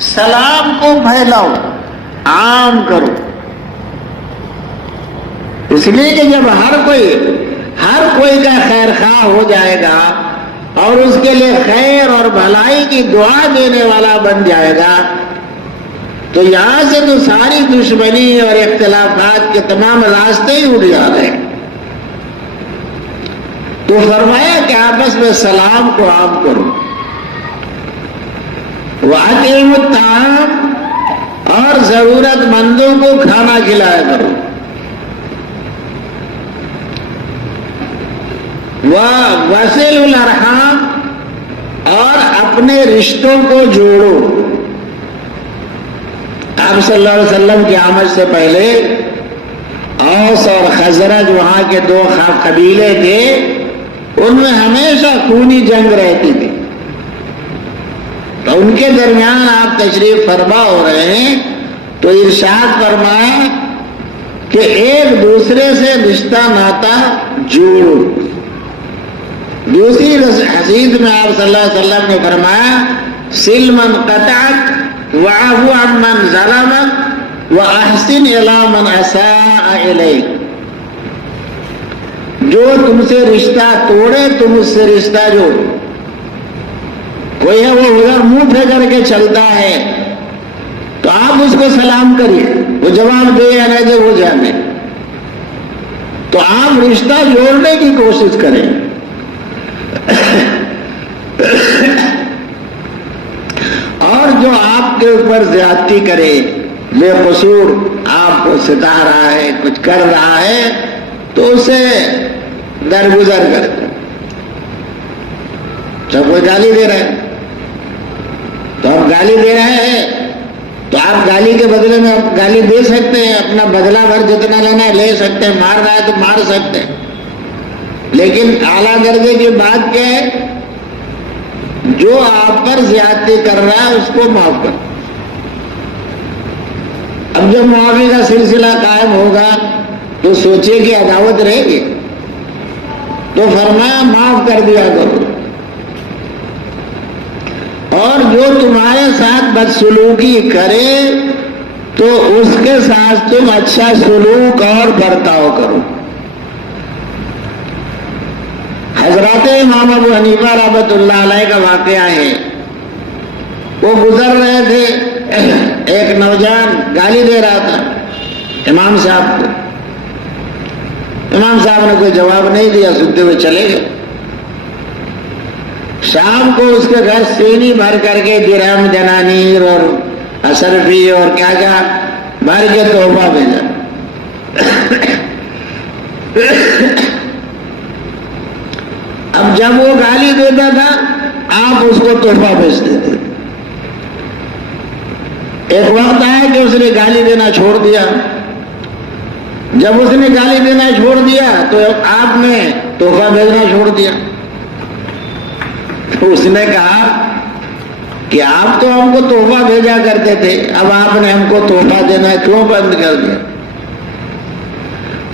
سلام کو پھیلاؤ، عام کرو. اس لیے کہ جب ہر کوئی کا خیر خواہ ہو جائے گا اور اس کے لیے خیر اور بھلائی کی دعا دینے والا بن جائے گا تو یہاں سے تو ساری دشمنی اور اختلافات کے تمام راستے ہی اٹھ جا رہے ہیں. تو فرمایا کہ آپس میں سلام کو عام کرو. وَأَطْعِمُوا الطَّعَامَ، اور ضرورت مندوں کو کھانا کھلایا کرو. وَوَصِلُوا الْأَرْحَامَ، اور اپنے رشتوں کو جوڑو. آپ صلی اللہ علیہ وسلم کی آمد سے پہلے اوس اور خزرج وہاں کے دو قبیلے تھے، ان میں ہمیشہ خونی جنگ رہتی تھی. تو ان کے درمیان آپ تشریف فرما ہو رہے ہیں تو ارشاد فرمایا کہ ایک دوسرے سے رشتہ ناتا جوڑو. دوسری حدیث میں آپ صلی اللہ علیہ وسلم نے فرمایا سل من قطعک واعف عن من ظلمک واحسن الی من اساء الیک. جو تم سے رشتہ توڑے تم اس سے رشتہ جوڑو. کوئی ہے وہ ادھر منہ پھیر کے چلتا ہے تو آپ اس کو سلام کریے، وہ جواب دے یا نہ دے وہ جانے. تو آپ رشتہ جوڑنے کی کوشش کریں. اور جو آپ کے اوپر زیادتی کرے، بے قصور آپ کو ستا رہا ہے، کچھ کر رہا ہے، تو اسے درگزر کر دو. جب کوئی گالی دے رہا ہے تو آپ گالی دے رہے ہیں تو آپ گالی کے بدلے میں آپ گالی دے سکتے ہیں، اپنا بدلہ بھر جتنا لینا ہے لے سکتے ہیں، مار رہا ہے تو مار سکتے ہیں. لیکن اعلیٰ درجے کی بات کیا ہے؟ جو آپ پر زیادتی کر رہا ہے اس کو معاف کر. اب جب معافی کا سلسلہ قائم ہوگا تو سوچے کہ عداوت رہے گی، تو فرمایا معاف کر دیا کرو. اور جو تمہارے ساتھ بدسلوکی کرے تو اس کے ساتھ تم اچھا سلوک اور برتاؤ کرو. حضرات امام ابو حنیفہ رحمۃ اللہ علیہ کا واقعہ ہے. وہ گزر رہے تھے، ایک نوجوان گالی دے رہا تھا امام صاحب کو. امام صاحب نے کوئی جواب نہیں دیا، سنتے ہوئے چلے گئے. شام کو اس کے گھر سینی بھر کر کے درہم دنانیر اور اصرفی اور کیا کیا بھر کے تحفہ بھیجا. اب جب وہ گالی دیتا تھا آپ اس کو تحفہ بھیجتے تھے. ایک وقت آیا کہ اس نے گالی دینا چھوڑ دیا. جب اس نے گالی دینا چھوڑ دیا تو آپ نے تحفہ بھیجنا چھوڑ دیا. تو اس نے کہا کہ آپ تو ہم کو تحفہ بھیجا کرتے تھے، اب آپ نے ہم کو تحفہ دینا کیوں بند کر دیا؟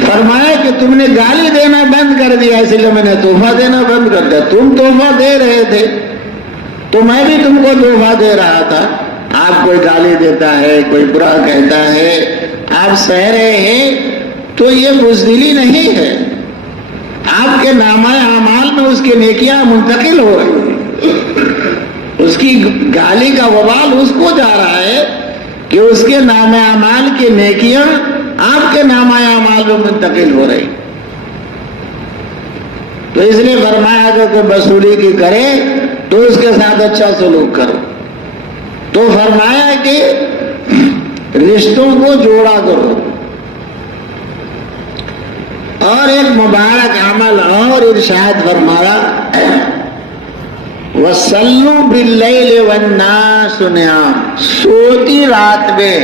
فرمایا کہ تم نے گالی دینا بند کر دیا اس لیے میں نے تحفہ دینا بند کر دیا. تم تحفہ دے رہے تھے تو میں بھی تم کو تحفہ دے رہا تھا. آپ کوئی گالی دیتا ہے، کوئی برا کہتا ہے، آپ سہ رہے ہیں تو یہ بزدلی نہیں ہے. آپ کے نامہ اعمال میں اس کی نیکیاں منتقل ہو رہی ہیں. اس کی گالی کا وبال اس کو جا رہا ہے کہ اس کے نامہ اعمال کی نیکیاں آپ کے نامہ اعمال میں منتقل ہو رہی. تو اس لیے فرمایا کہ کوئی وصولی کی کرے تو اس کے ساتھ اچھا سلوک کرو. تو فرمایا کہ رشتوں کو جوڑا کرو. اور ایک مبارک عمل اور ارشاد فرمایا وَصَلُّوا بِاللَّيْلِ وَالنَّاسُ نِيَامٌ. سوتی رات میں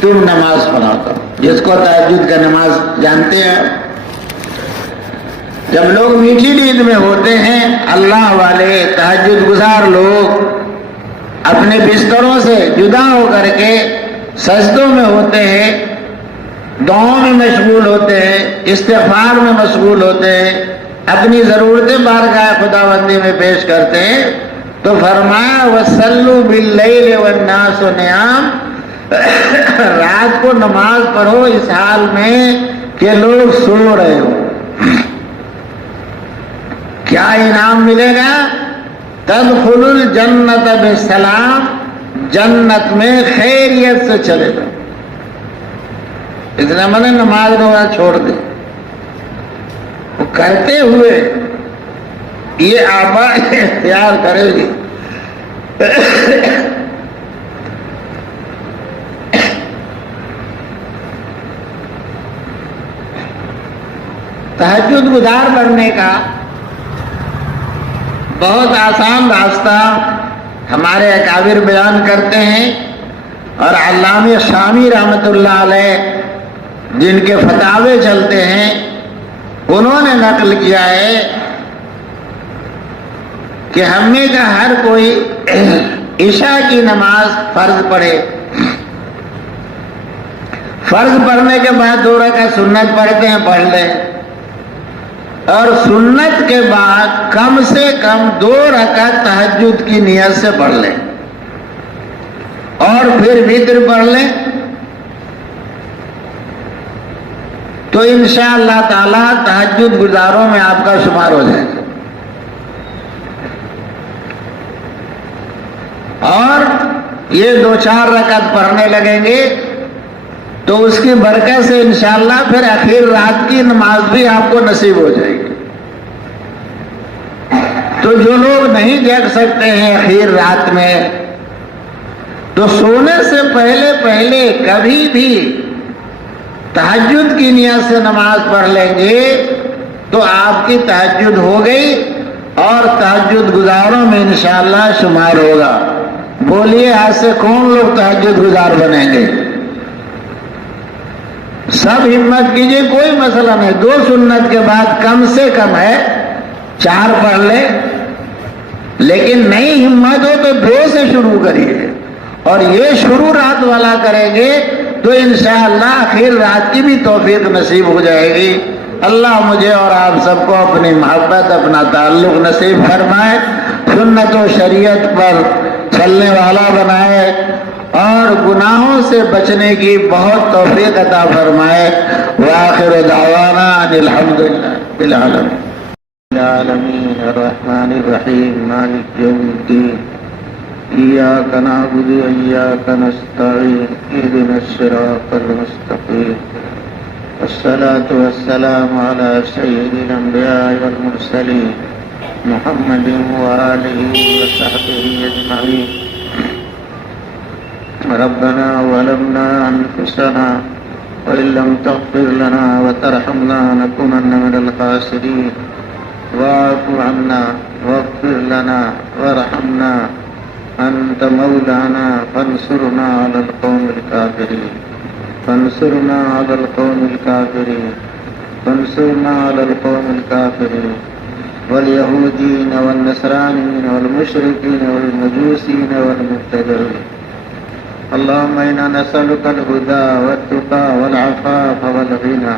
تم نماز پڑھا کرو. جس کو تہجد کا نماز جانتے ہیں، جب لوگ میٹھی نیند میں ہوتے ہیں، اللہ والے تہجد گزار لوگ اپنے بستروں سے جدا ہو کر کے سجدوں میں ہوتے ہیں، دعاؤں میں مشغول ہوتے ہیں، استغفار میں مشغول ہوتے ہیں، اپنی ضرورتیں بارگاہ خداوندی میں پیش کرتے ہیں، تو فرمایا وَصَلُّوا بِاللَّيْلِ وَالنَّاسُ نِيَامٌ، رات کو نماز پڑھو اس حال میں کہ لوگ سو رہے ہو۔ کیا انعام ملے گا؟ تدخل الجنت بسلام، جنت میں خیریت سے چلے جاؤ۔ اس نے میں نے نماز روزہ چھوڑ دی، وہ کہتے ہوئے یہ آبا اختیار کرے گی۔ تہجد گزار بننے کا بہت آسان راستہ ہمارے اکابر بیان کرتے ہیں، اور علامہ شامی رحمۃ اللہ علیہ جن کے فتاوے چلتے ہیں انہوں نے نقل کیا ہے کہ ہم میں کا ہر کوئی عشاء کی نماز فرض پڑھے، فرض پڑھنے کے بعد 2 رکعت سنت پڑھتے ہیں، پڑھ لیں، اور سنت کے بعد کم سے کم 2 رکعت تہجد کی نیت سے پڑھ لیں، اور پھر وتر پڑھ لیں، تو انشاءاللہ تعالی تہجد گزاروں میں آپ کا شمار ہو جائے گا۔ اور یہ 2-4 رکعت پڑھنے لگیں گے تو اس کی برکت سے انشاءاللہ پھر اخیر رات کی نماز بھی آپ کو نصیب ہو جائے گی۔ تو جو لوگ نہیں جگ سکتے ہیں اخیر رات میں، تو سونے سے پہلے کبھی بھی تہجد کی نیت سے نماز پڑھ لیں گے تو آپ کی تہجد ہو گئی اور تہجد گزاروں میں انشاءاللہ شمار ہوگا۔ بولیے آج سے کون لوگ تہجد گزار بنیں گے؟ سب ہمت کیجئے، کوئی مسئلہ نہیں، 2 سنت کے بعد کم سے کم ہے 4 پڑھ لے، لیکن نہیں ہمت ہو تو 2 سے شروع کریے، اور یہ شروع رات والا کریں گے تو انشاءاللہ آخر رات کی بھی توفیق نصیب ہو جائے گی۔ اللہ مجھے اور آپ سب کو اپنی محبت، اپنا تعلق نصیب فرمائے، سنت و شریعت پر چلنے والا بنائے، اور گناہوں سے بچنے کی بہت توفیق عطا فرمائے۔ وآخر دعوانا ان الحمدللہ رب العالمین الرحمن الرحیم مالک یوم الدین ایاک نعبد و ایاک نستعین اهدنا الصراط المستقیم والصلاة والسلام على سید الانبیاء والمرسلین محمد وآلہ وصحبہ اجمعین۔ ربنا ظلمنا انفسنا وإن لم تغفر لنا وترحمنا لنكونن من الخاسرين واعف عنا واغفر لنا وارحمنا أنت مولانا فانصرنا على القوم الكافرين فانصرنا على القوم الكافرين فانصرنا على القوم الكافرين واليهودين والنصرانيين والمشركين والمجوسين والمبتدعين۔ اللهم إنا نسألك الهدى والتقى والعفاف والغنى،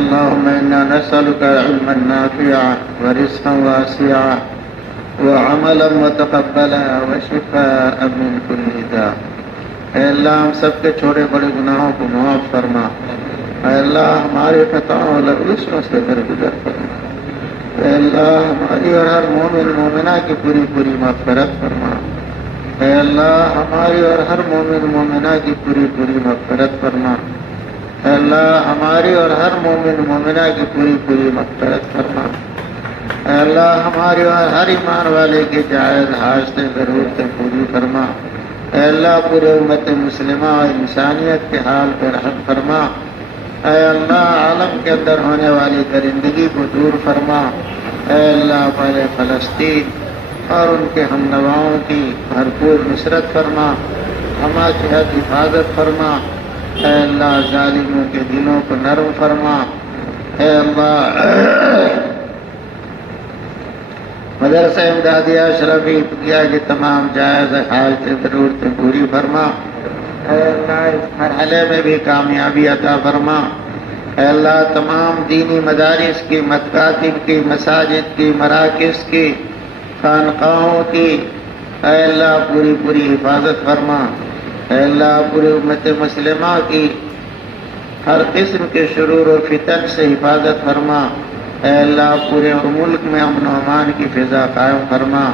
اللهم إنا نسألك علما نافعا ورزقا واسعا وعملا متقبلا وشفاء من كل داء۔ اے اللہ ہم سب کے چھوٹے بڑے گناہوں کو معاف فرما، اے اللہ ہمارے خطاؤں اور لغزشوں سے درگزر فرما، اے اللہ ہماری اور ہر مومن مومنہ کی پوری پوری مغفرت فرما، اے اللہ ہماری اور ہر مومن مومنہ کی پوری پوری مغفرت فرما، اے اللہ ہماری اور ہر مومن مومنہ کی پوری پوری مغفرت فرما، اے اللہ ہماری اور ہر ایمان والے کی جائز حاجتیں ضرورتیں پوری فرما، اے اللہ پورے امت مسلمہ اور انسانیت کے حال پر رحم فرما، اے اللہ عالم کے اندر ہونے والی درندگی کو دور فرما، اے اللہ پہلے فلسطین اور ان کے ہم نواؤں کی بھرپور نصرت فرما، ہماری حفاظت فرما، اے اللہ ظالموں کے دلوں کو نرم فرما، اے اللہ مدرسہ امدادیہ اشرفی پکیا کی تمام جائز حاجتیں ضرورتیں پوری فرما، اے اللہ اس مرحلے میں بھی کامیابی عطا فرما، اے اللہ تمام دینی مدارس کی، مکاتب کی، مساجد کی، مراکز کی، خانقاہوں کی اے اللہ پوری پوری حفاظت فرما، اے اللہ پوری امت مسلمہ کی ہر قسم کے شرور و فتن سے حفاظت فرما، اے اللہ پورے ملک میں امن و امان کی فضا قائم فرما،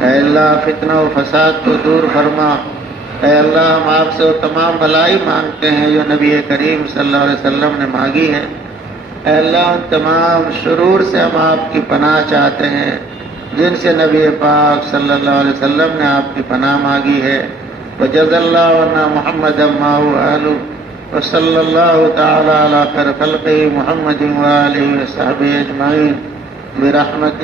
اے اللہ فتنہ و فساد کو دور فرما، اے اللہ ہم آپ سے وہ تمام بھلائی مانگتے ہیں جو نبی کریم صلی اللہ علیہ وسلم نے مانگی ہے، اے اللہ ان تمام شرور سے ہم آپ کی پناہ چاہتے ہیں جن سے نبی پاک صلی اللہ علیہ وسلم نے آپ کی پناہ مانگی ہے۔ وجزا اللہ عنا محمد ما هو اہلہ وصلی اللہ تعالی علی خیر خلقہ محمد وآلہ وصحبہ اجمعین برحمتہ